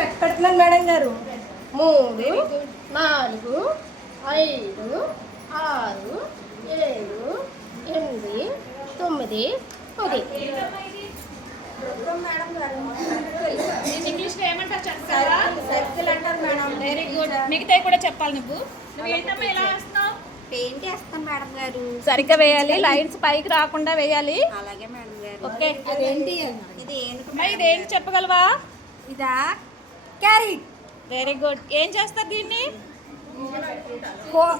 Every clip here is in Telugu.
లెక్క పెడుతున్నాను మేడం గారు. 3, 4, 5, 6, 7, 8, 9, 10. మేడం గారు ఇంగ్లీష్లో ఏమంటారు చెప్తారా? సర్కిల్ అంటారు మేడం. Very good. మిగతాయి కూడా చెప్పాలి. నువ్వు ఏంటమ్మా ఎలా వేస్తున్నావు? పెయింట్ వేస్తాం మేడం గారు. సరిగ్గా వేయాలి, లైన్స్ పైకి రాకుండా వేయాలి. అలాగే మేడం గారు. ఓకే. అదేంటి? ఇది ఇదేంటి చెప్పగలవా? ఇదా క్యారెట్. Very good. ఏం చేస్తారు దీన్ని?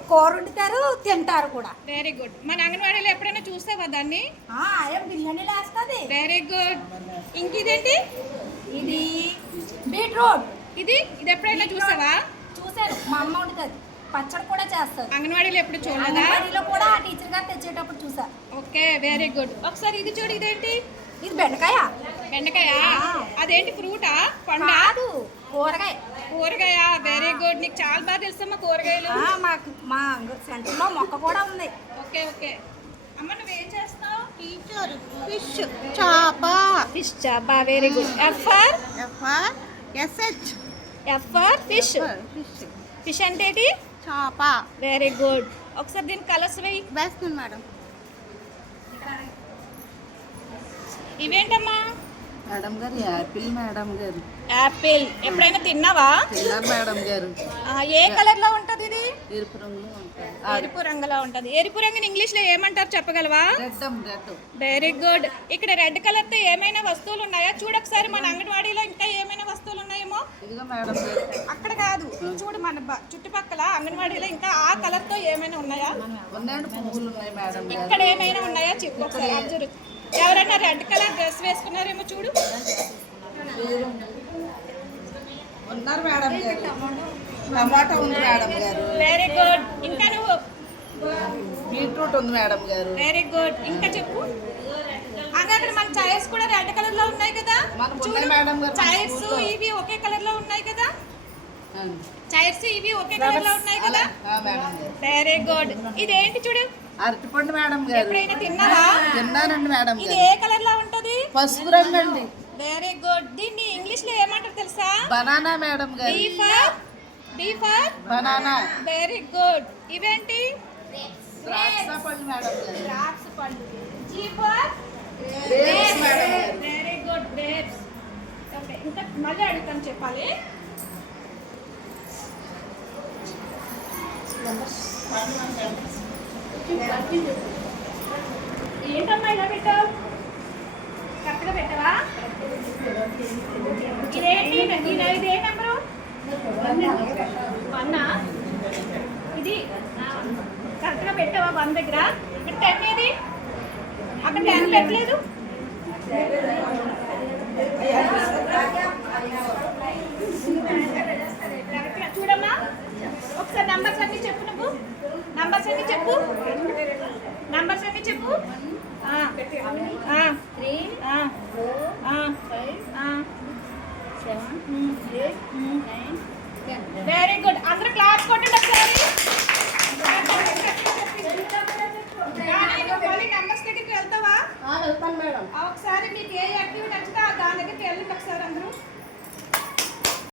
కూర వండుతారు, తింటారు కూడా. Very good. మన అంగన్వాడీలో ఎప్పుడైనా చూసావా దాన్ని? బిర్యానీలో వేస్తుంది. Very good. ఇంక ఇదేంటి? ఇది బీట్రూట్. ఇది ఎప్పుడైనా చూసావా? చూసాను, మా అమ్మ వండుతుంది. పచ్చడి కూడా చేస్తారు. అంగన్వాడీలో ఎప్పుడు చూడలేదా? అంగన్వాడీలో కూడా ఆ టీచర్ గారు తెచ్చేటప్పుడు చూసా. Okay, very good. ఒకసారి ఇది చూడు. ఇదేంటి? ఇది బెండకాయ. బెండకాయ? అదేంటి ఫ్రూటా? పండు? కాదు, కూరగాయ. కూరగాయ. Very good. నీకు చాలా బాగా తెలుసమ్మా కూరగాయలు. మాకు మా సెంటర్లో మొక్క కూడా ఉంది. Okay okay. అమ్మ నువ్వేం చేస్తావు? టీచర్ ఫిష్ చాప. ఫిష్ చాప. Very good. SH fish. Fish fish అంటే ఏంటి? చాప. Very good. ఒకసారి దీని కలర్స్ వేయి. వేస్తుంది మేడం. ఇవేంటమ్మా? మేడం గారు యాపిల్. మేడం గారు యాపిల్. ఎప్పుడైనా తిన్నావా? తిన్నారు మేడం గారు. ఏ కలర్ లో ఉంటది ఇది? ఎరుపు రంగులో ఉంటుంది. ఎరుపు రంగులో ఉంటది. ఎరుపు రంగుని ఇంగ్లీష్ లో ఏమంటారు చెప్పగలవా? రెడ్. Very good. ఇక్కడ రెడ్ కలర్ తో ఏమైనా వస్తువులు ఉన్నాయా? చూడొకసారి మన అంగన్వాడీలో ఇంకా ఏమైనా వస్తువులు ఉన్నాయేమో. ఇదిగో మేడం గారు. అక్కడ కాదు, చూడు మన చుట్టుపక్కల అంగన్వాడీలో ఇంకా ఆ కలర్ తో ఏమైనా ఉన్నాయా? ఉన్నాయండి, పువ్వులు ఉన్నాయి మేడం గారు. ఇక్కడ ఏమైనా ఉన్నాయా చెప్పు ఒకసారి. అబ్జర్వ్. ఎవరైనా రెడ్ కలర్ డ్రెస్ వేసుకున్నారేమో చూడు. ఉన్నారు మేడం గారు. టమాటా ఉంది మేడం గారు. Very good. ఇంకా నువ్వు? బీట్రూట్ ఉంది మేడం గారు. Very good. ఇంకా చెప్పు. అక్కడ మన చైర్స్ కూడా రెడ్ కలర్ లో ఉన్నాయి కదా. చూడు, చైర్స్ ఇవి ఒకే కలర్ లో ఉన్నాయి కదా. చైర్స్ ఇవి ఒకే కలర్ లో ఉన్నాయి కదా. Very good. ఇదేంటి చూడు? అరటిపండు మేడం గారు. ఎప్పుడైనా తిన్నావా? తిన్నానండి మేడం ఇది గారు. ఏ కలర్ లో ఉంటది? పసుపు రంగు అండి. Very good. దీన్ని ఇంగ్లీష్ లో ఏమంటారు తెలుసా? బనానా మేడం గారు. B for banana. Very good. ఇవేంటి? ద్రాక్ష పళ్ళు మేడం గారు. ద్రాక్ష పళ్ళు. జీ ఫర్ గ్రేప్స్ మేడం గారు. Very good. గ్రేప్స్. ఓకే. ఇంకా మళ్ళీ అడుగుతాను చెప్పాలి. ఏంటమ్మా ఇలా పెట్టావు? కరెక్ట్గా పెట్టావా? ఇదేంటి? ఇదే నెంబరు? 1. ఇది కరెక్ట్గా పెట్టావా 1 దగ్గర? ఇక్కడ 10 ఏది? అక్కడ 10 పెట్టలేదు. కరెక్ట్గా చూడమ్మా. ఒకసారి నంబర్స్ అన్ని చెప్పు. నువ్వు నంబర్స్ అన్ని చెప్పు. నంబర్స్ అన్ని చెప్పు. 3, 4, 5, 6, 7, 8, 9, 10. Very good.